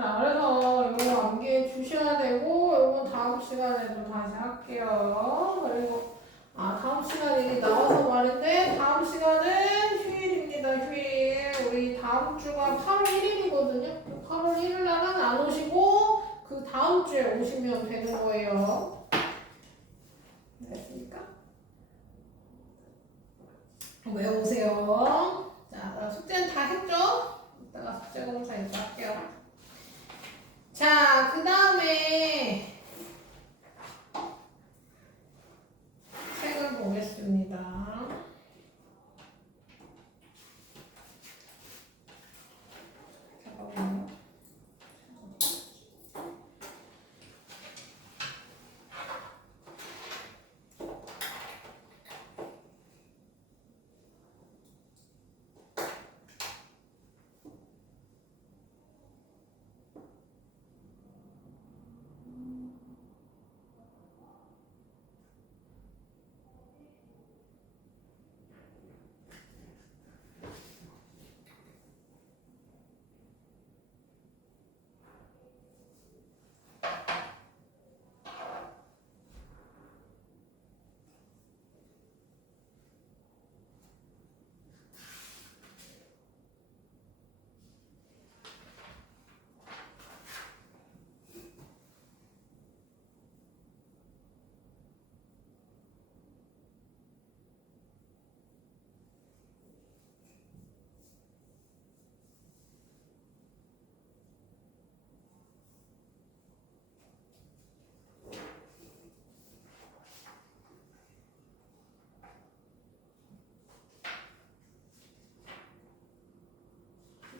자, 그래서 이거 암기해 주셔야 되고, 이건 다음 시간에도 다시 할게요. 그리고, 다음 시간에 나와서 말인데, 다음 시간은 휴일입니다, 휴일. 우리 다음 주가 8월 1일이거든요. 8월 1일 날은 안 오시고, 그 다음 주에 오시면 되는 거예요. 됐습니까? 외우세요. 자, 숙제는 다 했죠? 이따가 숙제 검사 이따 할게요. 자, 그 다음에 책을 보겠습니다. 잠깐만요.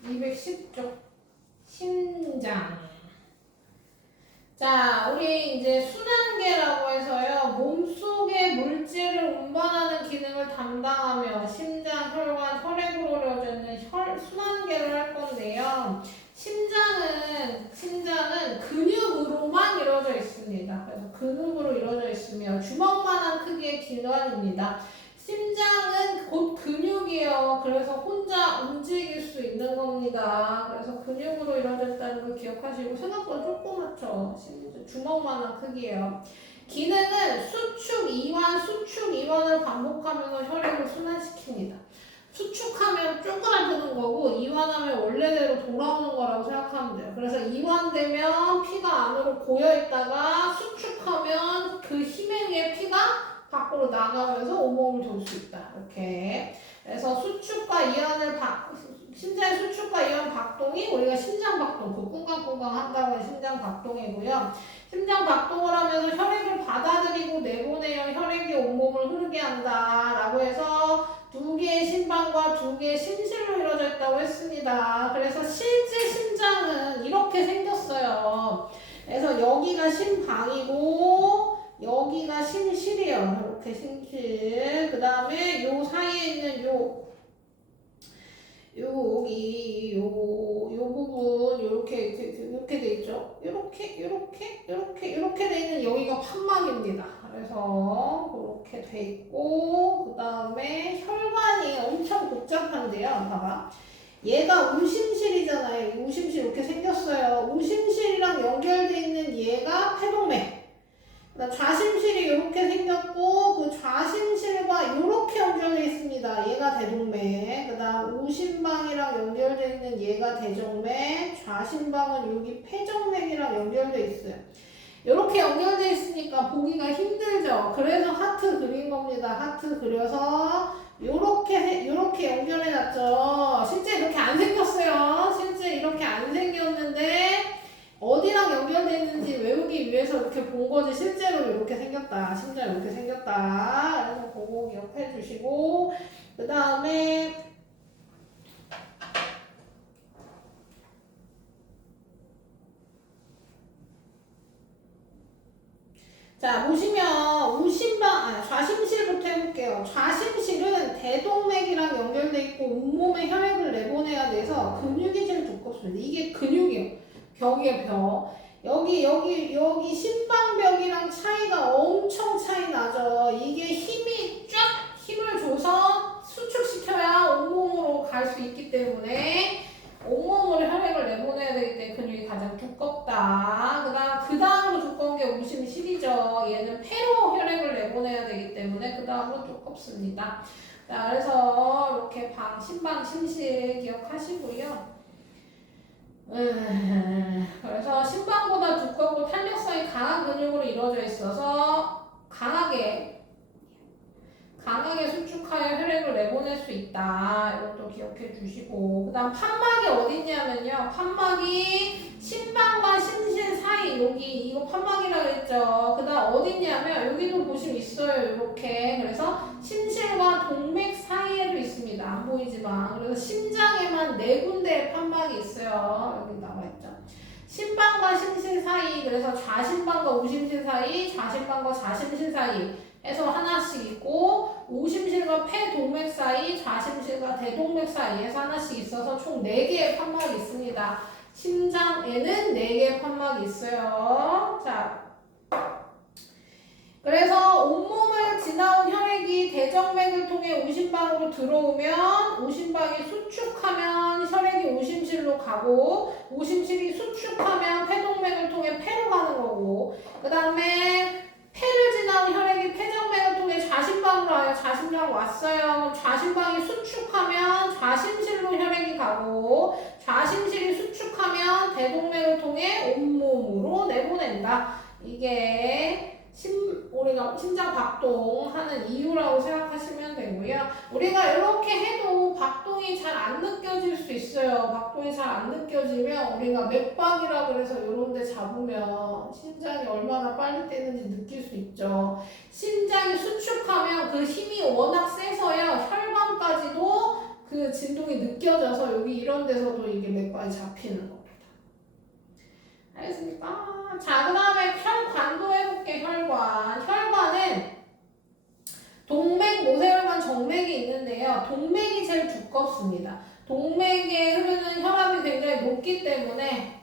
210쪽. 심장. 자, 우리 이제 순환계라고 해서요. 몸속의 물질을 운반하는 기능을 담당하며 심장, 혈관, 혈액으로 이루어져 있는 순환계를 할 건데요. 심장은 근육으로만 이루어져 있습니다. 그래서 근육으로 이루어져 있으며 주먹만한 크기의 기관입니다. 심장은 곧 근육이에요. 그래서 혼자 움직일 수 있는 겁니다. 그래서 근육으로 이루어졌다는 거 기억하시고 생각보다 조그맣죠. 주먹만한 크기예요. 기능은 수축, 이완을 반복하면서 혈액을 순환시킵니다. 수축하면 쪼그라드는 거고 이완하면 원래대로 돌아오는 거라고 생각하면 돼요. 그래서 이완되면 피가 안으로 고여있다가 수축하면 그 힘에 의해 피가 밖으로 나가면서 온몸을 돌 수 있다. 이렇게. 그래서 심장의 수축과 이완 박동이 우리가 심장 박동, 그 꿍강꿍강 한다고 해서 심장 박동이고요. 심장 박동을 하면서 혈액을 받아들이고 내보내요. 혈액이 온몸을 흐르게 한다. 라고 해서 2개의 심방과 2개의 심실로 이루어져 있다고 했습니다. 그래서 실제 심장은 이렇게 생겼어요. 그래서 여기가 심방이고 여기가 심실이에요. 이렇게 심실. 그 다음에 요 사이에 있는 요 부분 이렇게 돼 있죠. 이렇게 돼 있는 여기가 판막입니다. 그래서 이렇게 돼 있고 그 다음에 혈관이 엄청 복잡한데요. 봐봐. 얘가 우심실이잖아요. 우심실 이렇게 생겼어요. 우심실이랑 연결돼 있는 얘가 폐동맥. 좌심실이 이렇게 생겼고 그 좌심실과 이렇게 연결되어 있습니다. 얘가 대동맥. 그 다음 우심방이랑 연결되어 있는 얘가 대정맥. 좌심방은 여기 폐정맥이랑 연결되어 있어요. 이렇게 연결되어 있으니까 보기가 힘들죠. 그래서 하트 그린 겁니다. 하트 그려서 요렇게 연결해 놨죠. 실제 이렇게 안 생겼어요. 실제 이렇게 안 생겼는데 어디랑 연결되어 있는지 외우기 위해서 이렇게 본 거지 실제로 이렇게 생겼다. 심장 이렇게 생겼다. 그래서 그거 기억해 주시고 그 다음에 자 보시면 좌심실부터 해볼게요. 좌심실은 대동맥이랑 연결돼 있고 온몸에 혈액을 내보내야 돼서 근육이 제일 두껍습니다. 이게 근육이에요. 벽이에요, 벽. 여기 심방벽이랑 차이가 엄청 차이 나죠. 이게 힘을 줘서 수축시켜야 온몸으로 갈 수 있기 때문에 온몸으로 혈액을 내보내야 되기 때문에 근육이 가장 있다. 그 다음으로 두꺼운 게 우심실이죠. 얘는 폐로 혈액을 내보내야 되기 때문에 그 다음으로 두껍습니다. 자, 그래서 이렇게 신방, 심실 기억하시고요. 그래서 심방보다 두껍고 탄력성이 강한 근육으로 이루어져 있어서 강하게 수축하여 혈액을 내보낼 수 있다. 이것도 기억해 주시고, 그 다음 판막이 어디 있냐면요, 판막이 심방과 심실 사이, 여기 이거 판막이라고 했죠. 그 다음 어디 있냐면 여기도 보시면 있어요. 이렇게. 그래서 심실과 동맥 사이에도 있습니다. 안 보이지만. 그래서 심장에만 4군데의 판막이 있어요. 여기 나와 있죠. 심방과 심실 사이, 그래서 좌심방과 우심실 사이, 좌심방과 좌심실 사이 에서 하나씩 있고, 우심실과 폐동맥 사이, 좌심실과 대동맥 사이에서 하나씩 있어서 총 4개의 판막이 있습니다. 심장에는 4개의 판막이 있어요. 자, 그래서 온몸을 지나온 혈액이 대정맥을 통해 우심방으로 들어오면 우심방이 수축하면 혈액이 우심실로 가고, 우심실이 수축하면 폐동맥을 통해 폐로 가는 거고, 그 다음에 폐를 지나온 혈액이 폐정맥을 통해 좌심방으로 와요. 좌심방 왔어요. 좌심방이 수축하면 좌심실로 혈액이 가고, 좌심실이 수축하면 대동맥을 통해 온몸으로 내보낸다. 이게 우리가 심장 박동하는 이유라고 생각하시면 되고요. 우리가 이렇게 해도 박동이 잘 안 느껴질 수 있어요. 박동이 잘 안 느껴지면 우리가 맥박이라 그래서 이런 데 잡으면 심장이 얼마나 빨리 뛰는지 느낄 수 있죠. 심장이 수축하면 그 힘이 워낙 세서요. 혈관까지도 그 진동이 느껴져서 여기 이런 데서도 이게 맥박이 잡히는 겁니다. 알겠습니까? 자, 그 다음에 혈관도 해볼게. 혈관은 동맥, 모세혈관, 정맥이 있는데요. 동맥이 제일 두껍습니다. 동맥에 흐르는 혈압이 굉장히 높기 때문에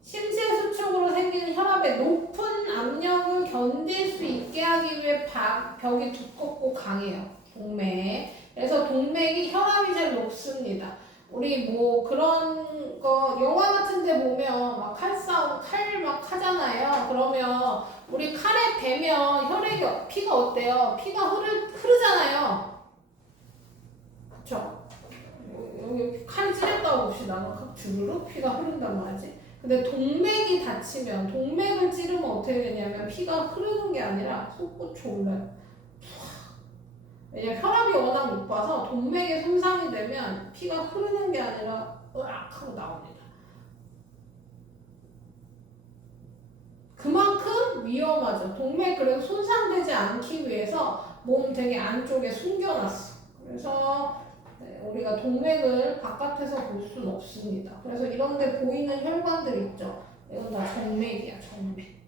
심실수축으로 생기는 혈압의 높은 압력을 견딜 수 있게 하기 위해 벽이 두껍고 강해요. 동맥. 그래서 동맥이 혈압이 제일 높습니다. 우리 뭐 그런 거 영화 같은 데 보면 막 칼싸움, 칼 막 하잖아요. 그러면 우리 칼에 베면 피가 어때요? 피가 흐르잖아요. 그쵸? 여기 칼 찌렸다고 봅시다. 주르륵 피가 흐른단 말이지. 근데 동맥이 다치면, 동맥을 찌르면 어떻게 되냐면 피가 흐르는 게 아니라 솟구쳐 올라요. 왜냐면 혈압이 워낙 높아서 동맥에 손상이 되면 피가 흐르는 게 아니라 으악 하고 나옵니다. 그만큼 위험하죠. 동맥 그래서 손상되지 않기 위해서 몸 되게 안쪽에 숨겨놨어. 그래서 우리가 동맥을 바깥에서 볼 수는 없습니다. 그래서 이런 데 보이는 혈관들 있죠. 이건 다 정맥이야, 정맥.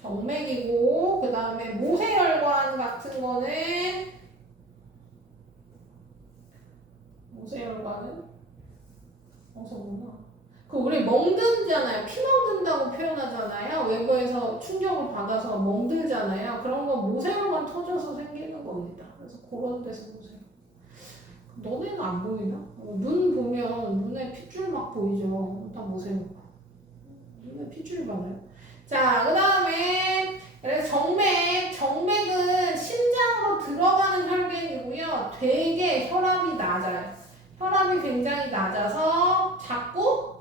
정맥이고, 그 다음에 모세혈관 같은 거는 모세혈관은 어서구나. 우리 멍들잖아요. 피 멍든다고 표현하잖아요. 외부에서 충격을 받아서 멍들잖아요. 그런 건 모세혈관 터져서 생기는 겁니다. 그래서 그런 데서 보세요. 너네는 안 보이나? 눈 보면 눈에 핏줄 막 보이죠. 다 모세혈관. 눈에 핏줄 많아요. 자, 그 다음에 그래서 정맥은 심장으로 들어가는 혈관이고요. 되게 혈압이 낮아요. 혈압이 굉장히 낮아서 자꾸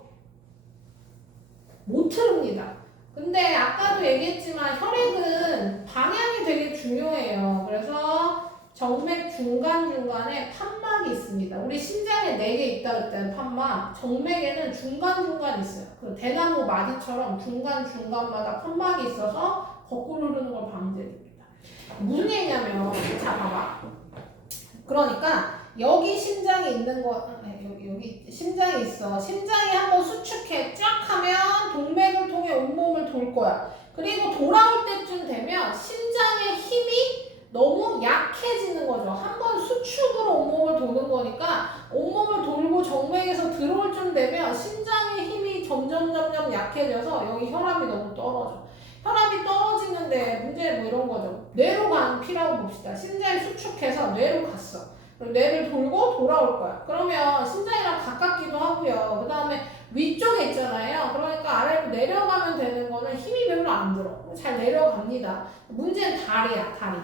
못 흐릅니다. 근데 아까도 얘기했지만 혈액은 방향이 되게 중요해요. 그래서 정맥 중간중간에 판막이 있습니다. 우리 심장에 4개 있다 그랬잖아요. 판막. 정맥에는 중간중간 있어요. 그 대나무 마디처럼 중간중간마다 판막이 있어서 거꾸로 흐르는 걸 방지해줍니다. 무슨 얘기냐면, 자, 봐봐. 그러니까 여기 심장이 있는 거, 여기 심장이 있어. 심장이 한번 수축해 쫙 하면 동맥을 통해 온몸을 돌 거야. 그리고 돌아올 때쯤 되면 심장의 힘이 너무 약해지는 거죠. 한번 수축으로 온몸을 도는 거니까 온몸을 돌고 정맥에서 들어올 쯤 되면 심장의 힘이 점점 약해져서 여기 혈압이 너무 떨어져. 혈압이 떨어지는데 문제는 뭐 이런 거죠. 뇌로 간 피라고 봅시다. 심장이 수축해서 뇌로 갔어. 뇌를 돌고 돌아올 거야. 그러면 심장이랑 가깝기도 하고요. 그 다음에 위쪽에 있잖아요. 그러니까 아래로 내려가면 되는 거는 힘이 별로 안 들어. 잘 내려갑니다. 문제는 다리야, 다리.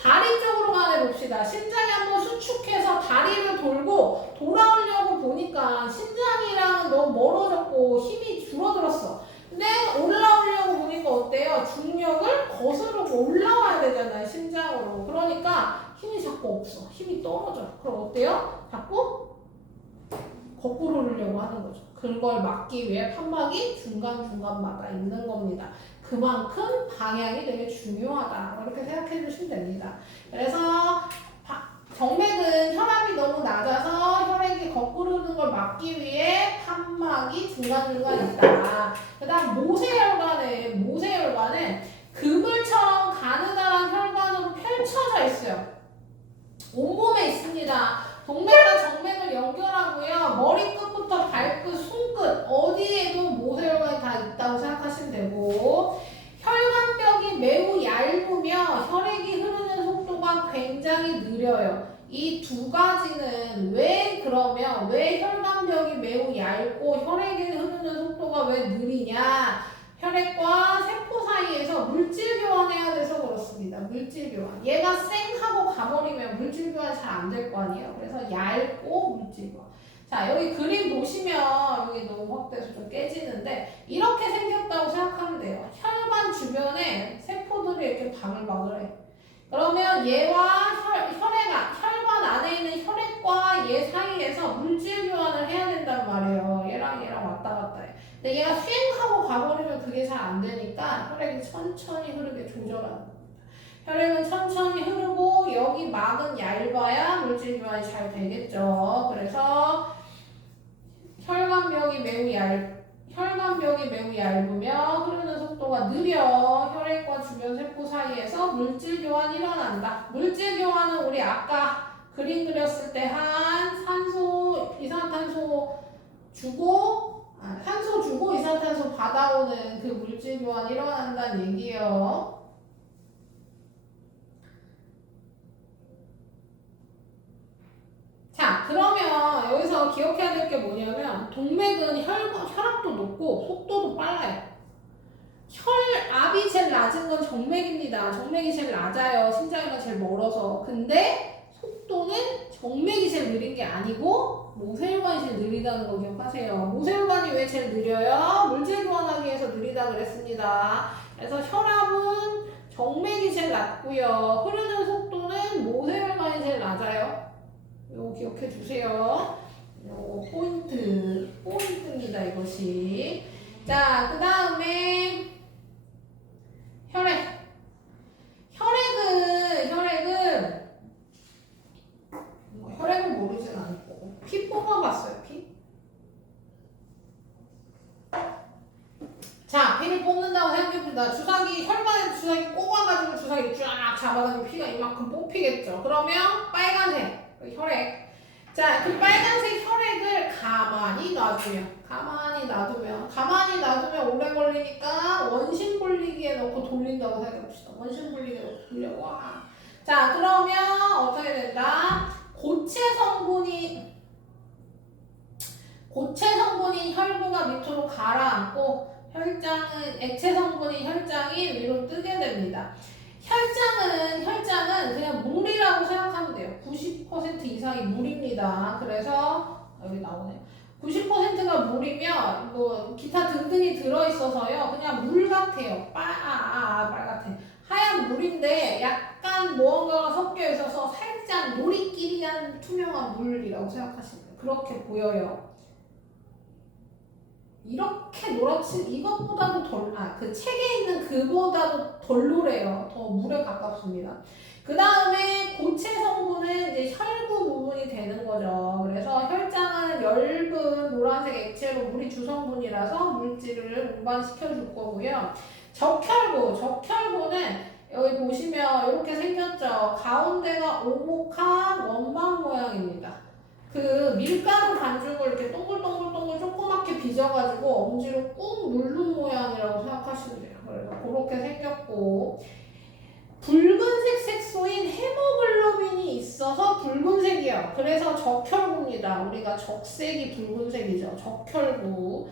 다리 쪽으로 가네 봅시다. 심장이 한번 수축해서 다리를 돌고 돌아오려고 보니까 심장이랑 너무 멀어졌고 힘이 줄어들었어. 근데 올라오려고 보니까 어때요? 중력을 거스르고 올라와야 되잖아요, 심장으로. 그러니까 힘이 자꾸 없어. 힘이 떨어져. 그럼 어때요? 자꾸 거꾸로 오르려고 하는 거죠. 그걸 막기 위해 판막이 중간중간마다 있는 겁니다. 그만큼 방향이 되게 중요하다. 이렇게 생각해 주시면 됩니다. 그래서 정맥은 혈압이 너무 낮아서 혈액이 거꾸로 오는 걸 막기 위해 판막이 중간중간 있다. 그 다음 모세혈관은 그물처럼 가느다란 혈관으로 펼쳐져 있어요. 온몸에 있습니다. 동맥과 정맥을 연결하고요. 머리끝부터 발끝, 손끝 어디에도 모세혈관이 다 있다고 생각하시면 되고, 혈관벽이 매우 얇으며 혈액이 흐르는 속도가 굉장히 느려요. 이 두 가지는 왜 혈관벽이 매우 얇고 혈액이 흐르는 속도가 왜 느리냐? 혈액과 세포 사이에서 물질 교환해야 돼서 그렇습니다. 물질 교환. 얘가 쌩하고 가버리면 물질 교환이 잘 안 될 거 아니에요. 그래서 얇고 물질 교환. 자, 여기 그림 보시면 여기 너무 확대해서 좀 깨지는데 이렇게 생겼다고 생각하면 돼요. 혈관 주변에 세포들이 이렇게 바글바글해. 그러면 얘와 혈관 안에 있는 혈액과 얘 사이에서 물질 교환을 해야 된단 말이에요. 얘랑 왔다 갔다 해. 근데 얘가 휑하고 가버리면 그게 잘 안 되니까 혈액이 천천히 흐르게 조절하는 겁니다. 혈액은 천천히 흐르고 여기 막은 얇아야 물질 교환이 잘 되겠죠. 그래서 혈관벽이 매우 얇으며 흐르는 속도가 느려 혈액과 주변 세포 사이에서 물질 교환이 일어난다. 물질 교환은 우리 아까 그림 그렸을 때 한 산소, 이산탄소 주고 이산탄소 받아오는 그 물질 교환이 일어난다는 얘기예요. 자, 그러면 여기서 기억해야 될 게 뭐냐면 동맥은 혈압도 높고 속도도 빨라요. 혈압이 제일 낮은 건 정맥입니다. 정맥이 제일 낮아요. 심장이랑 제일 멀어서. 근데 속도는 정맥이 제일 느린 게 아니고 모세혈관이 제일 느리다는 거 기억하세요. 모세혈관이 왜 제일 느려요? 물질 교환하기 위해서 느리다 그랬습니다. 그래서 혈압은 정맥이 제일 낮고요. 흐르는 속도는 모세혈관이 제일 낮아요. 이거 기억해 주세요. 요 포인트입니다, 이것이. 자, 그 다음에 혈액은 모르진 않고 피 뽑아봤어요, 피. 자, 피를 뽑는다고 생각해봅니다. 혈관에 주사기 꼽아가지고 주사기 쫙 잡아당기면 피가 이만큼 뽑히겠죠. 그러면 빨간색 혈액. 자, 그 빨간색 혈액을 가만히 놔두면 오래 걸리니까 원심 분리기에 넣고 돌린다고 생각해봅시다. 원심 분리기에 넣고 돌려. 와. 자, 그러면 어떻게 된다? 고체 성분인 혈구가 밑으로 가라앉고 액체 성분인 혈장이 위로 뜨게 됩니다. 혈장은 그냥 물이라고 생각하면 돼요. 90% 이상이 물입니다. 그래서 여기 나오네요. 90%가 물이면 뭐 기타 등등이 들어있어서요. 그냥 물 같아요. 빨갛대. 하얀 물인데 약간 무언가가 섞여 있어서 살짝 놀이끼리한 투명한 물이라고 생각하시면 돼요. 그렇게 보여요. 이렇게 노랗지 이것보다도 그 책에 있는 그보다도 덜 노래요. 더 물에 가깝습니다. 그 다음에 고체 성분은 이제 혈구 부분이 되는 거죠. 그래서 혈장은 엷은 노란색 액체로 물이 주성분이라서 물질을 운반시켜 줄 거고요. 적혈구는 여기 보시면 이렇게 생겼죠. 가운데가 오목한 원망 모양입니다. 그 밀가루 반죽을 이렇게 동글동글 조그맣게 빚어가지고 엄지로 꾹 누른 모양이라고 생각하시면 돼요. 그래서 그렇게 생겼고, 붉은색 색소인 헤모글로빈이 있어서 붉은색이에요. 그래서 적혈구입니다. 우리가 적색이 붉은색이죠. 적혈구.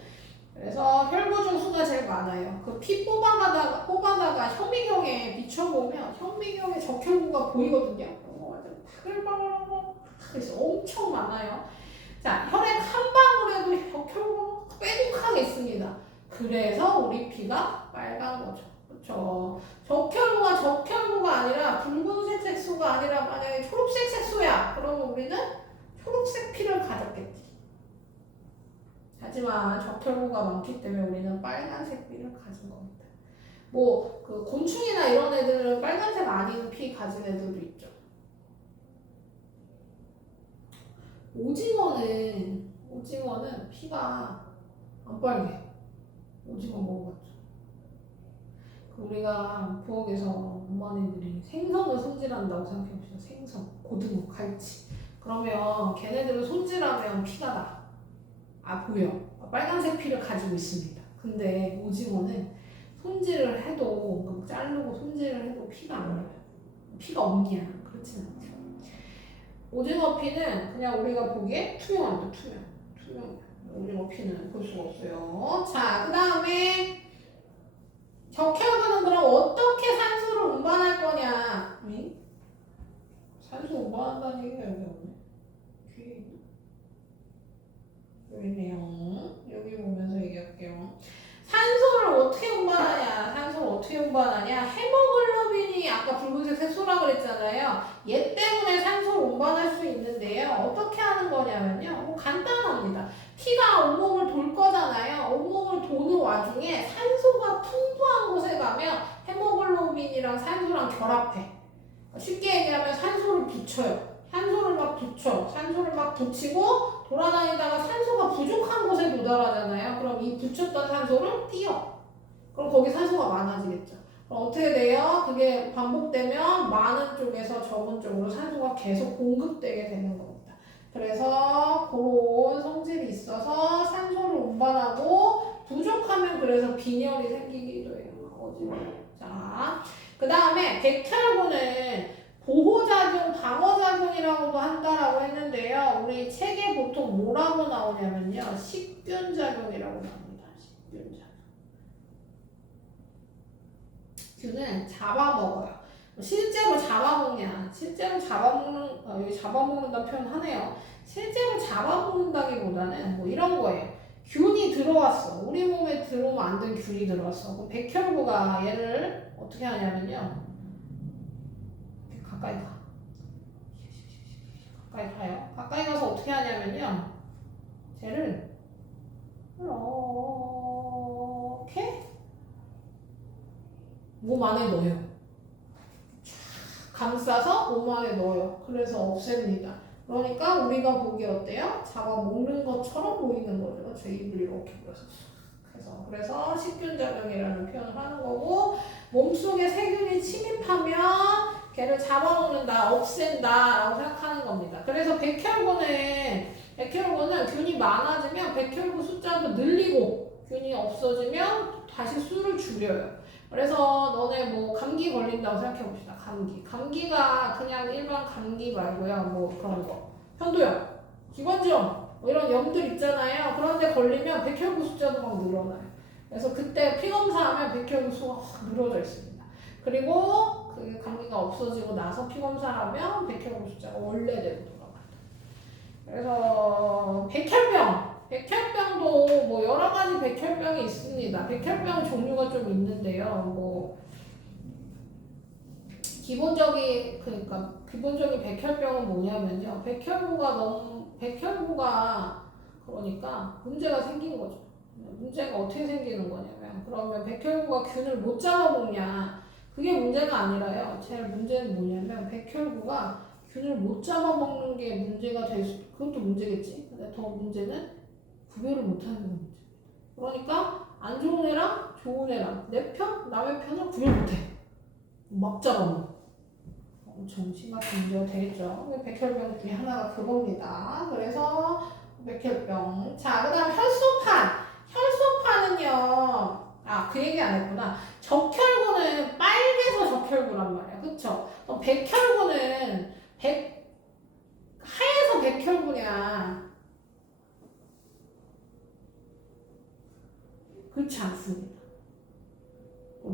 그래서 혈구 중 수가 제일 많아요. 그 피 뽑아다가 현미경에 비춰보면 현미경에 적혈구가 보이거든요. 완전 바글바글하고 그래서 엄청 많아요. 자, 혈액 한 방울에도 적혈구가 빼곡하게 있습니다. 그래서 우리 피가 빨간 거죠. 그렇죠? 적혈구가 아니라 붉은색 색소가 아니라 만약에 초록색 색소야. 그러면 우리는 초록색 피를 가졌겠지. 하지만 적혈구가 많기 때문에 우리는 빨간색 피를 가진 겁니다. 뭐 그 곤충이나 이런 애들은 빨간색 아닌 피 가진 애들도 있죠. 오징어는 피가 안 빨개. 오징어 먹어봤죠. 우리가 부엌에서 엄마네들이 생선을 손질한다고 생각해봅시다. 생선, 고등어, 갈치. 그러면 걔네들은 손질하면 피가 나. 보여. 빨간색 피를 가지고 있습니다. 근데 오징어는 손질을 해도, 자르고 손질을 해도 피가 안 나요. 피가 없냐? 그렇진 않죠. 오징어 피는 그냥 우리가 보기에 투명합니다. 투명. 오징어 피는 볼 수가 없어요. 자, 그 다음에 적혈구는 그럼 어떻게 산소를 운반할 거냐? 산소 운반한다는 얘기가 여기 없네. 뒤에 있나? 여기 있네요. 여기 보면서 얘기할게요. 산소를 어떻게 운반하냐? 헤모글로빈이 아까 붉은색 색소라고 그랬잖아요. 얘 때문에 산소를 운반할 수 있는데요. 어떻게 하는 거냐면요. 간단합니다. 피가 온몸을 돌 거잖아요. 온몸을 도는 와중에 산소가 풍부한 곳에 가면 헤모글로빈이랑 산소랑 결합해. 쉽게 얘기하면 산소를 붙여요. 산소를 막 붙이고 돌아다니다가 산소가 부족한 곳에 도달하잖아요. 그럼 이 붙였던 산소를 띄어. 그럼 거기 산소가 많아지겠죠. 그럼 어떻게 돼요? 그게 반복되면 많은 쪽에서 적은 쪽으로 산소가 계속 공급되게 되는 겁니다. 그래서 그런 성질이 있어서 산소를 운반하고 부족하면 그래서 빈혈이 생기기도 해요. 자, 그 다음에 백혈구는 보호작용, 방어작용이라고도 한다라고 했는데요. 우리 책에 보통 뭐라고 나오냐면요. 식균작용이라고 나옵니다. 식균작용. 균은 잡아먹어요. 실제로 잡아먹냐? 여기 잡아먹는다는 표현 하네요. 실제로 잡아먹는다기보다는 뭐 이런 거예요. 균이 들어왔어. 우리 몸에 들어오면 안 된 균이 들어왔어. 그럼 백혈구가 얘를 어떻게 하냐면요. 가까이 가요. 가까이 가서 어떻게 하냐면요. 쟤를 이렇게 몸 안에 넣어요. 감싸서 몸 안에 넣어요. 그래서 없앱니다. 그러니까 우리가 보기에 어때요? 잡아먹는 것처럼 보이는 거죠. 제 입을 이렇게 보여서. 그래서 식균작용이라는 표현을 하는 거고, 몸속에 세균이 침입하면 걔를 잡아먹는다, 없앤다 라고 생각하는 겁니다. 그래서 백혈구는 균이 많아지면 백혈구 숫자도 늘리고 균이 없어지면 다시 수를 줄여요. 그래서 너네 뭐 감기 걸린다고 생각해봅시다. 감기가 그냥 일반 감기 말고요. 뭐 그런 거. 현도염, 기관지염 뭐 이런 염들 있잖아요. 그런데 걸리면 백혈구 숫자도 막 늘어나요. 그래서 그때 피검사하면 백혈구 수가 확 늘어져 있습니다. 그리고 그 감기가 없어지고 나서 피검사하면 백혈구 숫자가 원래대로 돌아가요. 그래서 백혈병도 뭐 여러 가지 백혈병이 있습니다. 백혈병 종류가 좀 있는데요. 뭐 기본적인 백혈병은 뭐냐면요. 백혈구가 그러니까 문제가 생긴 거죠. 문제가 어떻게 생기는 거냐면, 그러면 백혈구가 균을 못 잡아먹냐? 그게 문제가 아니라요. 제일 문제는 뭐냐면 백혈구가 균을 못 잡아먹는 게 문제가 그것도 문제겠지. 근데 더 문제는 구별을 못하는 게 문제입니다. 그러니까 안 좋은 애랑 좋은 애랑 내 편, 남의 편을 구별 못해. 막 잡아먹어. 엄청 심각한 문제가 되겠죠. 백혈병 중에 하나가 그겁니다. 그래서 백혈병. 자, 그 다음 혈소판은요. 그 얘기 안 했구나. 적혈구는 빨개서 적혈구란 말이야. 그쵸? 그럼 백혈구는 하얘서 백혈구냐? 그렇지 않습니다.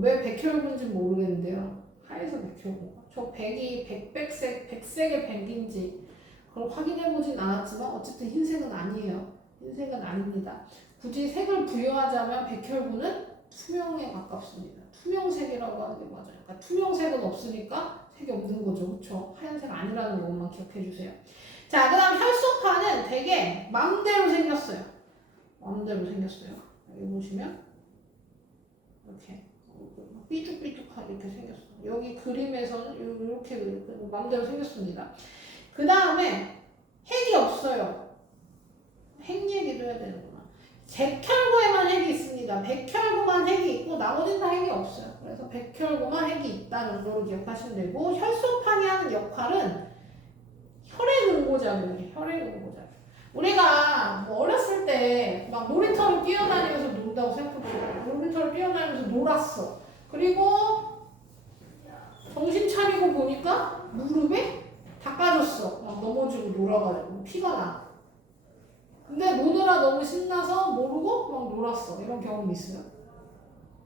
왜 백혈구인지 모르겠는데요. 하에서 백혈구. 저 백이 백색의 백인지 그걸 확인해보진 않았지만 어쨌든 흰색은 아니에요. 흰색은 아닙니다. 굳이 색을 부여하자면 백혈구는 투명에 가깝습니다. 투명색이라고 하는 게 맞아요. 그러니까 투명색은 없으니까 색이 없는 거죠. 그렇죠? 하얀색 아니라는 것만 기억해 주세요. 자, 그 다음 혈소판은 되게 마음대로 생겼어요. 마음대로 생겼어요. 여기 보시면 이렇게 삐죽삐죽하게 이렇게 생겼어요. 여기 그림에서는 이렇게 마음대로 생겼습니다. 그 다음에 핵이 없어요. 핵 얘기도 해야 되는구나. 백혈구에만 핵이 있습니다. 백혈구만 핵이 있고 나머지는 다 핵이 없어요. 그래서 백혈구만 핵이 있다는 걸 기억하시면 되고 혈소판이 하는 역할은 혈액응고작용이에요. 혈액응고작용. 우리가 뭐 어렸을 때 막 놀이터를 뛰어다니면서 논다고 생각해보세요. 놀이터를 뛰어다니면서 놀았어. 그리고 정신 차리고 보니까 무릎에 다 까졌어. 막 넘어지고 놀아가지고 피가 나. 근데 노느라 너무 신나서 모르고 막 놀았어. 이런 경험 있어요?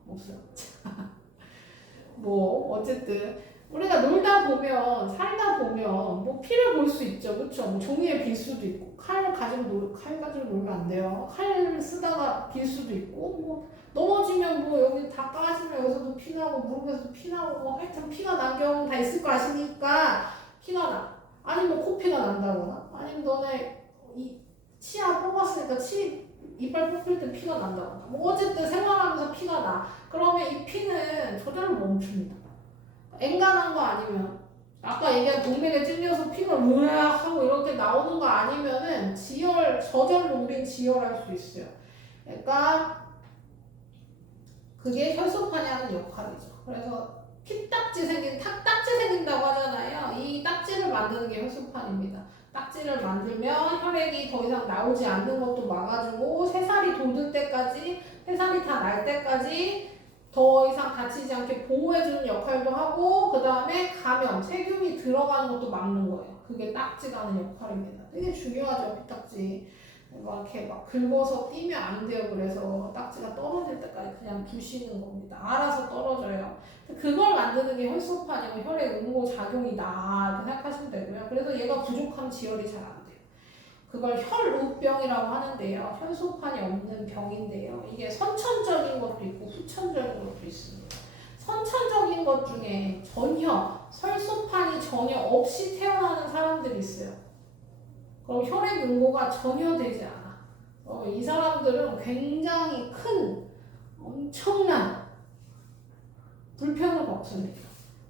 없어요. 뭐 어쨌든 우리가 놀다 보면 살다 보면 뭐 피를 볼 수 있죠. 그렇죠? 뭐 종이에 빌 수도 있고 칼 가지고 놀면 안 돼요. 칼 쓰다가 빌 수도 있고 뭐 넘어지면 뭐 여기 다 까지면 여기서도 피 나고 무릎에서도 피 나고 뭐 하여튼 피가 난 경우 다 있을 거 아시니까 피가 나. 아니면 코피가 난다거나 아니면 너네 이 치아 뽑았으니까 이빨 뽑힐 때 피가 난다거나 뭐 어쨌든 생활하면서 피가 나. 그러면 이 피는 저절로 멈춥니다. 앵간한 거 아니면 아까 얘기한 동맥에 찔려서 피가 으악 하고 이렇게 나오는 거 아니면은 저절로 우린 지혈할 수 있어요. 그러니까 그게 혈소판이 하는 역할이죠. 그래서 탁딱지 생긴다고 하잖아요. 이 딱지를 만드는 게 혈소판입니다. 딱지를 만들면 혈액이 더 이상 나오지 않는 것도 막아주고 새살이 돋을 때까지 새살이 다 날 때까지 더 이상 다치지 않게 보호해주는 역할도 하고 그 다음에 감염, 세균이 들어가는 것도 막는 거예요. 그게 딱지가 하는 역할입니다. 되게 중요하죠, 피딱지. 막 이렇게 막 긁어서 띄면 안 돼요. 그래서 딱지가 떨어질 때까지 그냥 부시는 겁니다. 알아서 떨어져요. 그걸 만드는 게 혈소판이고 혈액 응고 작용이다 이렇게 생각하시면 되고요. 그래서 얘가 부족하면 지혈이 잘 안 돼요. 그걸 혈우병이라고 하는데요. 혈소판이 없는 병인데요. 이게 선천적인 것도 있고 후천적인 것도 있습니다. 선천적인 것 중에 혈소판이 전혀 없이 태어나는 사람들이 있어요. 그럼 혈액 응고가 전혀 되지 않아. 이 사람들은 굉장히 큰 엄청난 불편을 겪습니다.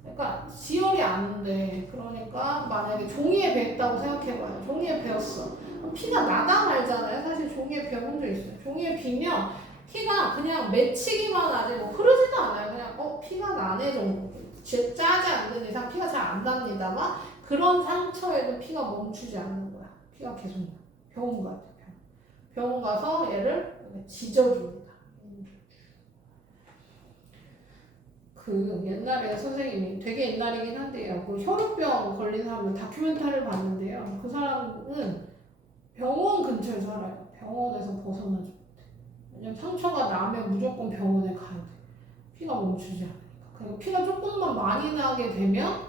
그러니까 지혈이 안 돼. 그러니까 만약에 종이에 뱄다고 생각해봐요. 종이에 베었어. 피가 나다 말잖아요. 사실 종이에 베어본 적 있어요. 종이에 비면 피가 그냥 맺히기만 하지 뭐 흐르지도 않아요. 그냥 피가 나네 정도. 짜지 않는 이상 피가 잘 안 납니다만 그런 상처에도 피가 멈추지 않는 거야. 피가 계속 나. 병원 가야 돼. 병원 가서 얘를 지져줍니다. 그 옛날에 선생님이 되게 옛날이긴 한데요. 그 혈우병 걸린 사람을 다큐멘터리를 봤는데요. 그 사람은 병원 근처에 살아요. 병원에서 벗어나지 못해. 왜냐면 상처가 나면 무조건 병원에 가야 돼. 피가 멈추지 않으니까. 그리고 피가 조금만 많이 나게 되면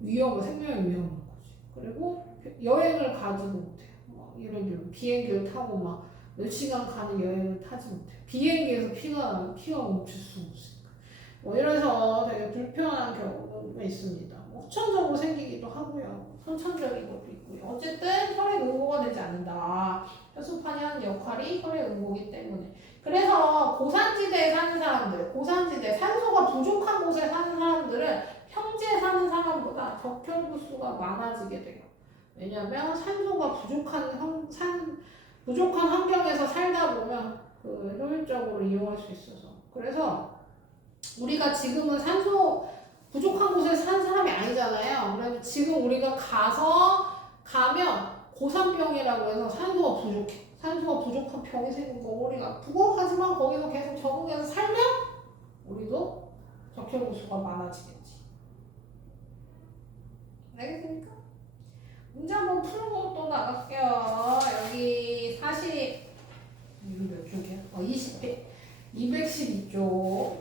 생명이 위험한 거지. 그리고 여행을 가지도 못해요. 예를 들면 비행기를 타고 막 몇 시간 가는 여행을 타지 못해요. 비행기에서 피가 멈출 수 없으니까. 이래서 되게 불편한 경우가 있습니다. 후천적으로 생기기도 하고요. 선천적인 것도 있고요. 어쨌든 혈액 응고가 되지 않는다. 혈소판이 하는 역할이 혈액 응고이기 때문에. 그래서 고산지대에 사는 사람들, 고산지대, 산소가 부족한 곳에 사는 사람들은 평지에 사는 사람보다 적혈구 수가 많아지게 돼요. 왜냐하면 산소가 부족한 환경에서 살다 보면 효율적으로 이용할 수 있어서. 그래서 우리가 지금은 산소 부족한 곳에 사는 사람이 아니잖아요. 그래서 지금 우리가 가면 고산병이라고 해서 산소가 부족해. 산소가 부족한 병이 생긴 거 우리가 아프고 하지만 거기서 계속 적응해서 살면 우리도 적혈구 수가 많아지겠지. 알겠습니까? 문제 한번 풀고 또 나갈게요. 여기 40 이거 몇 쪽이야? 212쪽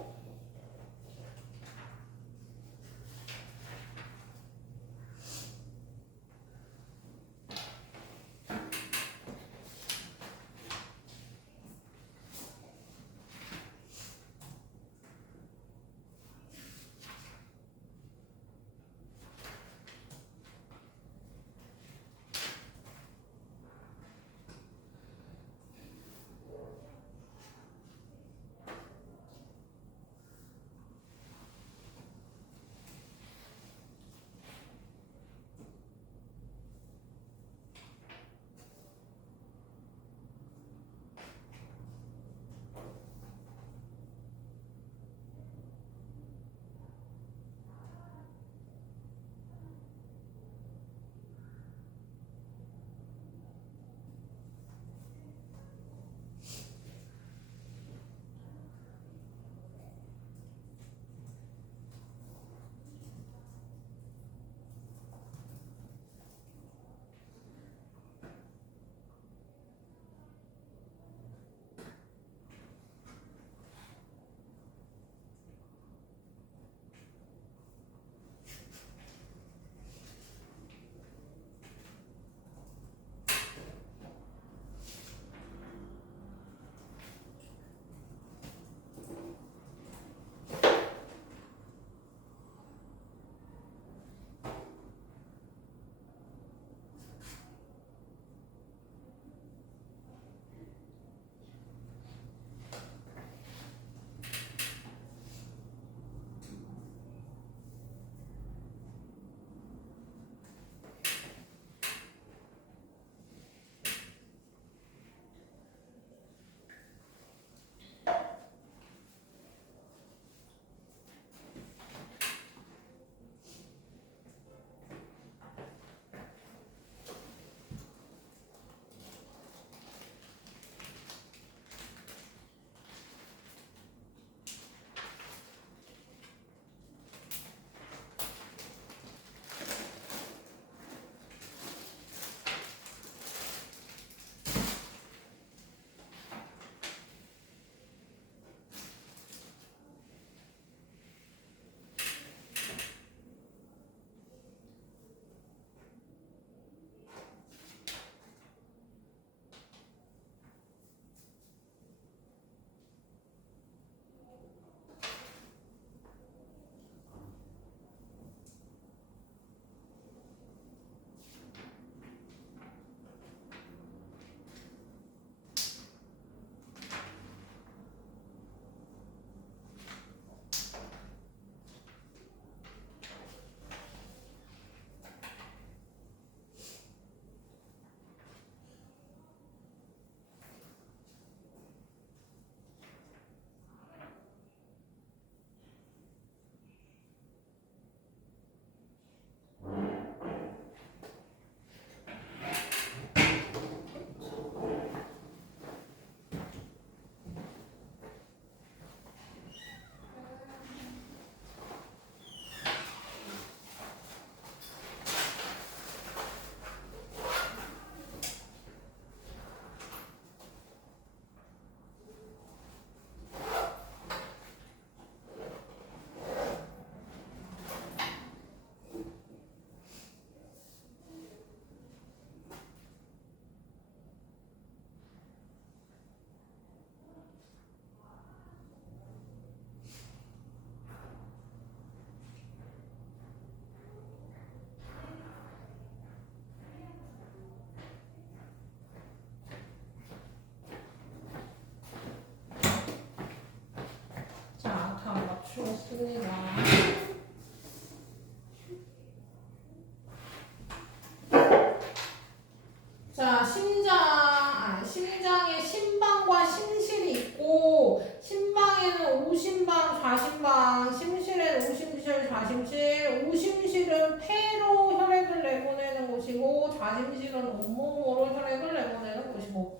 좌심방, 심실엔 오심실, 좌심실. 오심실은 폐로 혈액을 내보내는 곳이고 좌심실은 온몸으로 혈액을 내보내는 곳이고.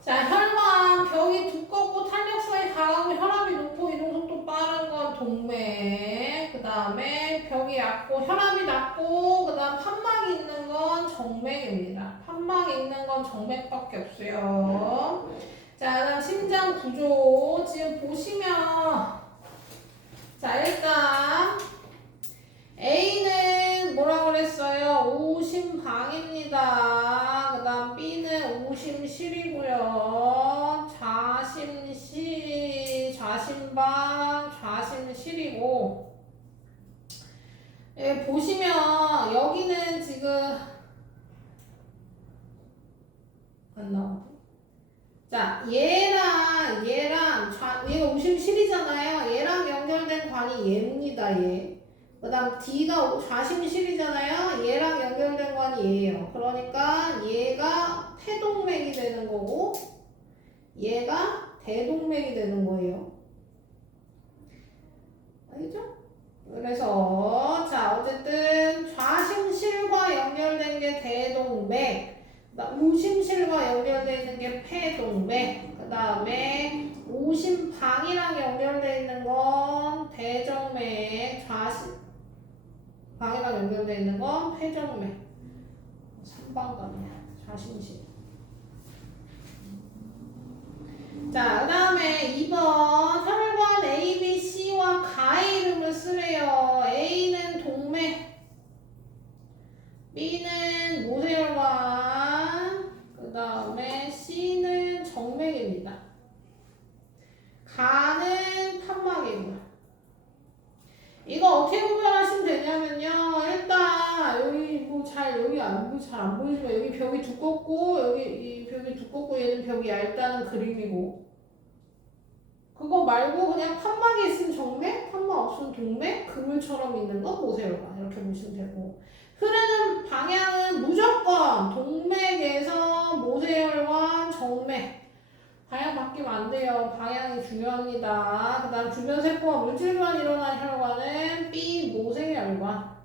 자, 혈관, 벽이 두껍고 탄력성이 강하고 혈압이 높고 이동속도 빠른 건 동맥. 그 다음에 벽이 얇고 혈압이 낮고 그 다음 판막이 있는 건 정맥입니다. 판막이 있는 건 정맥밖에 없어요. 자, 그다음 심장 구조 지금 보시면 자 일단 A는 뭐라고 그랬어요? 오심방입니다. 그 다음 B는 오심실이고요. 좌심방, 좌심실이고 예, 보시면 여기는 지금 안 나오고 자, 얘가 오심실이잖아요. 얘랑 연결된 관이 얘입니다, 얘. 그 다음 D가 좌심실이잖아요. 얘랑 연결된 관이 얘예요. 그러니까 얘가 태동맥이 되는 거고, 얘가 대동맥이 되는 거예요. 알겠죠? 그래서, 자, 어쨌든 좌심실과 연결된 게 대동맥. 오심실과 연결되어 있는 게 폐동맥, 그 다음에 오심방이랑 연결되어 있는 건 대정맥, 좌심방이랑 연결되어 있는 건 폐정맥. 3번 가네, 좌심실. 자, 그 다음에 2번 혈관 A, B, C와 가의 이름을 쓰래요. A는 동맥, B는 모세혈관, 그 다음에 C는 정맥입니다. 가는 판막이고요. 이거 어떻게 구별하시면 되냐면요. 일단 여기 여기 잘 안 보이지만 여기 벽이 두껍고 여기 이 벽이 두껍고 얘는 벽이 얇다는 그림이고. 그거 말고 그냥 판막이 있으면 정맥, 판막 없으면 동맥, 그물처럼 있는 건 모세혈관 이렇게 보시면 되고. 흐르는 방향은 무조건 동맥에서 모세혈관, 정맥. 방향 바뀌면 안 돼요. 방향이 중요합니다. 그 다음 주변 세포와 물질교환이 일어난 혈관은 B, 모세혈관.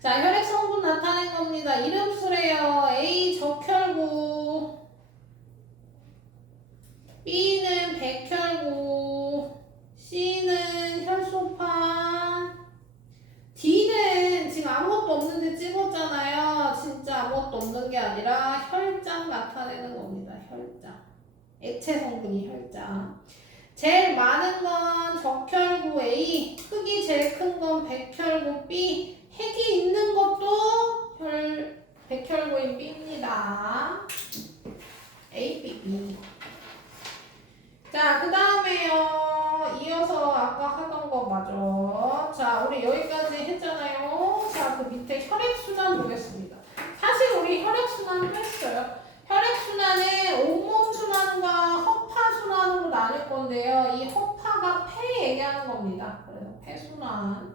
자, 혈액 성분 나타낸 겁니다. 이름 쓰래요. A, 적혈구. B는 백혈구. C는 혈소판. D는 지금 아무것도 없는데 찍었잖아요. 진짜 아무것도 없는 게 아니라 혈장 나타내는 겁니다. 혈장. 액체 성분이 혈장. 제일 많은 건 적혈구 A, 흙이 제일 큰 건 백혈구 B, 핵이 있는 것도 백혈구인 B입니다. A, B, B. 자, 그 다음에요. 이어서 아까 하던 거 맞아. 자, 우리 여기까지 했잖아요. 자, 그 밑에 혈액순환 보겠습니다. 사실 우리 혈액순환 했어요. 혈액순환은 온몸순환과 허파순환으로 나눌 건데요. 이 허파가 폐 얘기하는 겁니다. 그래서 폐순환.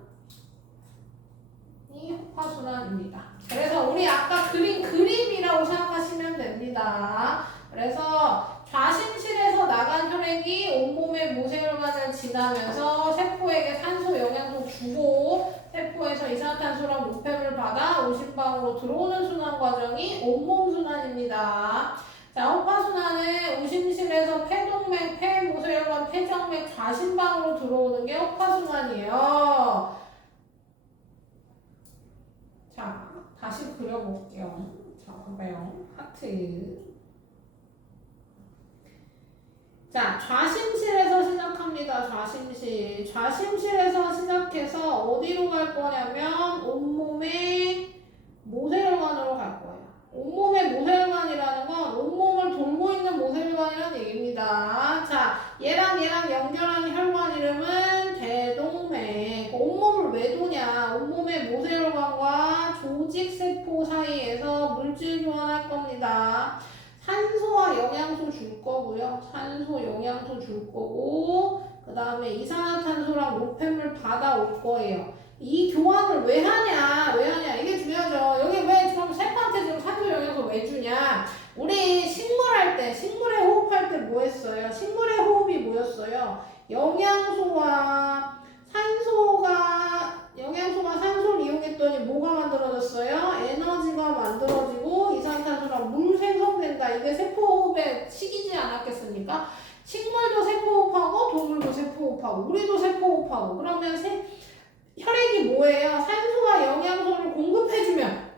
이 허파순환입니다. 그래서 우리 아까 그린 그림이라고 생각하시면 됩니다. 그래서 좌심실에서 나간 혈액이 온몸의 모세혈관을 지나면서 세포에게 산소 영양소 주고 세포에서 이산화탄소랑 노폐물 받아 오심방으로 들어오는 순환 과정이 온몸 순환입니다. 자, 허파순환은 오심실에서 폐동맥, 폐모세혈관, 폐정맥, 좌심방으로 들어오는 게 허파순환이에요. 자, 다시 그려볼게요. 자, 봐봐요. 하트. 자, 좌심실에서 시작합니다. 좌심실. 좌심실에서 시작해서 어디로 갈 거냐면 온몸의 모세혈관으로 갈 거예요. 온몸의 모세혈관이라는 건 온몸을 돌고 있는 모세혈관이라는 얘기입니다. 자, 얘랑 연결한 혈관 이름은 대동맥. 온몸을 왜 도냐? 온몸의 모세혈관과 조직세포 사이에서 물질 교환할 겁니다. 산소와 영양소 줄 거고요. 산소, 영양소 줄 거고 그 다음에 이산화탄소랑 노폐물 받아올 거예요. 이 교환을 왜 하냐? 이게 중요하죠. 여기 왜 그럼 세포한테 지금 산소, 영양소 왜 주냐? 우리 식물의 호흡할 때 뭐 했어요? 식물의 호흡이 뭐였어요? 있어요. 영양소가 산소를 이용했더니 뭐가 만들어졌어요? 에너지가 만들어지고 이산화탄소랑 물 생성된다. 이게 세포호흡의 시기지 않았겠습니까? 식물도 세포호흡하고 동물도 세포호흡하고 우리도 세포호흡하고 그러면 혈액이 뭐예요? 산소와 영양소를 공급해주면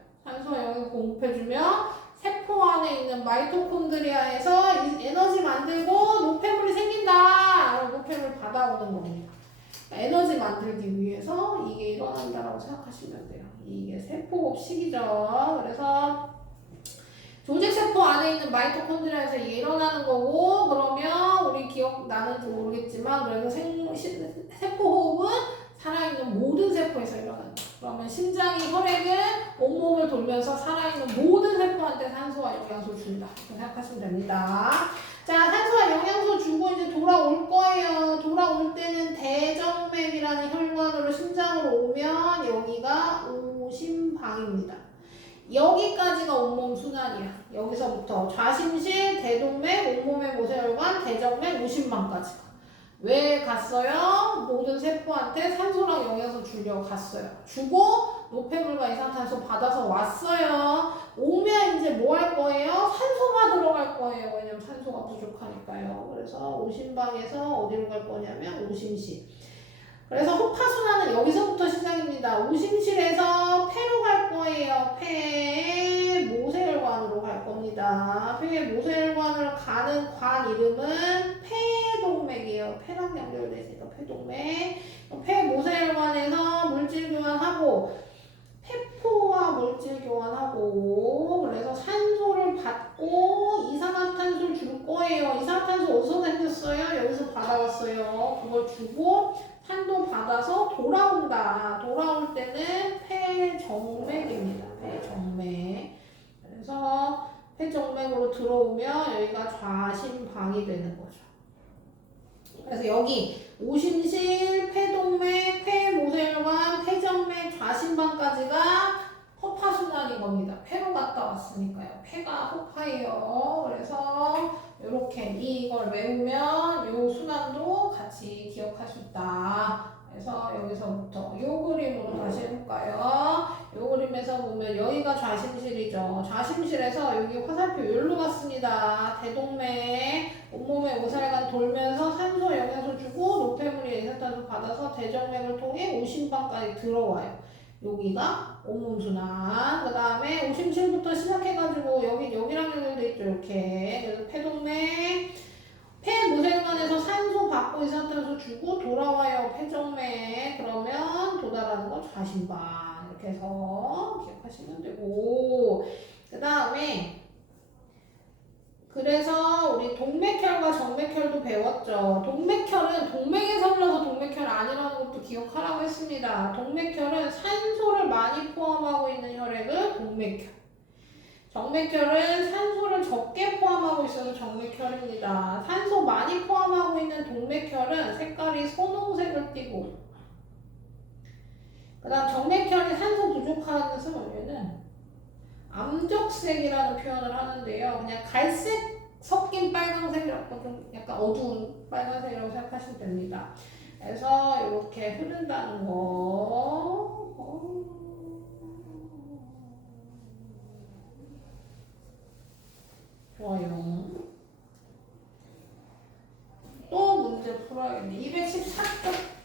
세포 안에 있는 마이토콘드리아에서 에너지 만들고 노폐물이 생긴다. 노폐물 받아오는 겁니다. 에너지 만들기 위해서 이게 일어난다라고 생각하시면 돼요. 이게 세포호흡 시기죠. 그래서 조직세포 안에 있는 마이토콘드리아에서 이게 일어나는 거고 그러면 우리 기억나는지 모르겠지만 그래서 세포호흡은 살아있는 모든 세포에서 일어난다. 그러면 심장이 혈액을 온몸을 돌면서 살아있는 모든 세포한테 산소와 영양소를 준다. 이렇게 생각하시면 됩니다. 자, 산소와 영양소 주고 이제 돌아올 거예요. 돌아올 때는 대정맥이라는 혈관으로 심장으로 오면 여기가 오심방입니다. 여기까지가 온몸 순환이야. 여기서부터 좌심실, 대동맥, 온몸의 모세혈관, 대정맥, 오심방까지가. 왜 갔어요? 모든 세포한테 산소랑 영양소 주려고 갔어요. 주고 노폐물과 이산화탄소 받아서 왔어요. 오면 이제 뭐 할 거예요? 산소가 들어갈 거예요. 왜냐면 산소가 부족하니까요. 그래서 오심방에서 어디로 갈 거냐면 오심실. 그래서 호파순환은 여기서부터 시작입니다. 오심실에서 폐로 갈 거예요. 폐 모세혈관으로 갈 겁니다. 폐 모세혈관으로 가는 관 이름은 폐동맥이에요. 폐랑 연결되어 있으니까 폐동맥. 폐 모세혈관에서 물질 교환하고 폐포와 물질 교환하고 그래서 산소를 받고 이산화탄소를 줄 거예요. 이산화탄소 어디서 생겼어요? 여기서 받아왔어요. 그걸 주고 산도 받아서 돌아온다. 돌아올 때는 폐정맥입니다. 폐정맥. 그래서 폐정맥으로 들어오면 여기가 좌심방이 되는 거죠. 그래서 여기 오심실, 폐동맥, 폐모세혈관, 폐정맥, 좌심방까지가 호파순환인 겁니다. 폐로 갔다 왔으니까요. 폐가 호파예요. 그래서 이렇게 이걸 외우면 이 순환도 같이 기억할 수 있다. 그래서 여기서부터 이 그림으로 다시 해볼까요? 이 그림에서 보면 여기가 좌심실이죠. 좌심실에서 여기 화살표 여기로 갔습니다. 대동맥, 온몸의 모세혈관 돌면서 산소, 영양소 주고 노폐물이 이산화탄소 받아서 대정맥을 통해 오심방까지 들어와요. 여기가 온몸순환. 그 다음에 오심실부터 시작해가지고 여기랑 연결돼 있죠. 이렇게. 그래서 폐동맥, 폐모세혈관에서 산소 받고 이산화탄소 주고 돌아와요. 폐정맥. 그러면 도달하는 건 좌심방. 이렇게 해서 기억하시면 되고. 그 다음에 그래서 우리 동맥혈과 정맥혈도 배웠죠. 동맥혈은 동맥에서 흘러서 동맥혈 아니라는 것도 기억하라고 했습니다. 동맥혈은 산소를 많이 포함하고 있는 혈액을 동맥혈. 정맥혈은 산소를 적게 포함하고 있어서 정맥혈입니다. 산소 많이 포함하고 있는 동맥혈은 색깔이 선홍색을 띠고 그 다음 정맥혈이 산소 부족한 경우에는 암적색이라는 표현을 하는데요. 그냥 갈색 섞인 빨강색이라고 좀 약간 어두운 빨간색이라고 생각하시면 됩니다. 그래서 이렇게 흐른다는 거. 좋아요. 또 문제 풀어야겠네. 214쪽.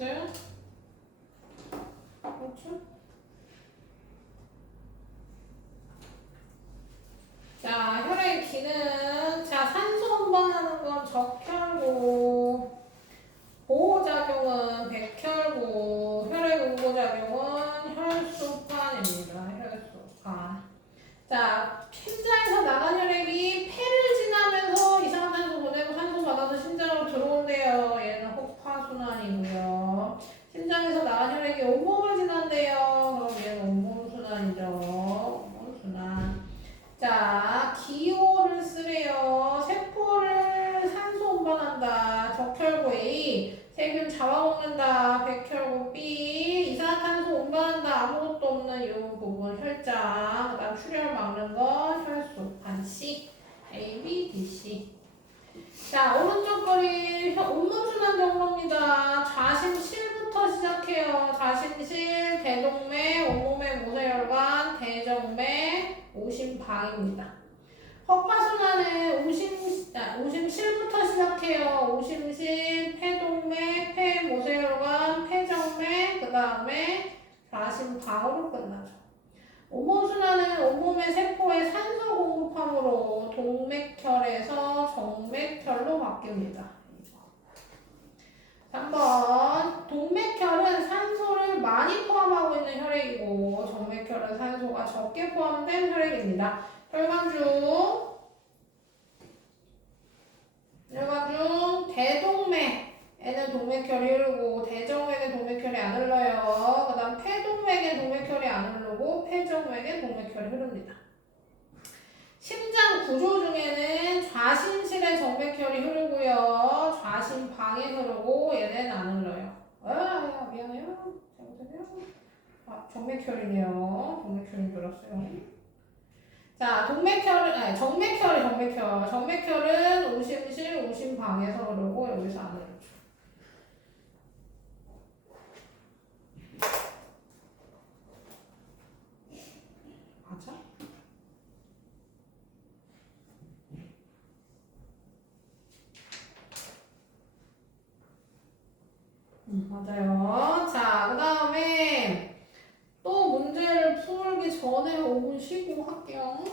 X. 그렇죠? 자, 혈액 기능. 자, 산소 운반하는 건 적혈구. 보호작용은 백혈구. 혈액 응고작용은 혈소판입니다. 혈소판. 자, 심장에서 나간 혈액이 폐를 지나면서 이산화탄소 보내고 산소 받아서 심장으로 들어온대요. 얘는 호파순환이고요. 심장에서 나간 혈액이 온몸을 지난대요. 그럼 얘는 온몸순환이죠. 온몸순환. 자, 기호를 쓰래요. 세포를 산소 운반한다. 적혈구 A. 세균 잡아먹는다. 백혈구 B. 이산화탄소 운반한다. 아무것도 없는 이 부분 혈장. 그 다음 출혈 막는 거 혈소판 C. A, B, D, C. 자, 오른쪽 그림 온몸순환 경로입니다. 좌심실부터 시작해요. 좌심실, 대동맥, 온몸의 모세혈관, 대정맥, 오심방입니다. 허파순환은 오심실부터 시작해요. 오심실, 폐동맥, 폐모세혈관, 폐정맥, 그 다음에 좌심방으로 끝나죠. 온몸순환은 온몸의 세포에 산소 공급함으로 동맥혈에서 정맥혈로 바뀝니다. 3번 동맥혈은 산소를 많이 포함하고 있는 혈액이고 정맥혈은 산소가 적게 포함된 혈액입니다. 혈관 중 대동맥에는 동맥혈이 흐르고 대정맥에 동맥혈이 안 흘러요. 그 다음 폐동맥에 동맥혈이 안 흐르고 폐정맥에 동맥혈이 흐릅니다. 심장 구조 중에는 좌심실에 정맥혈이 흐르고요. 좌심방에 흐르고 얘는 안 흘러요. 아, 미안해요. 잘못했네요. 아, 정맥혈이네요. 정맥혈인 줄 알았어요. 자, 정맥혈은 오심실, 오심방에서 흐르고 여기서 안 흐르죠. 맞아? 맞아요. 자, 그 다음에 또 문제를 풀기 전에 5분 쉬고 할게요.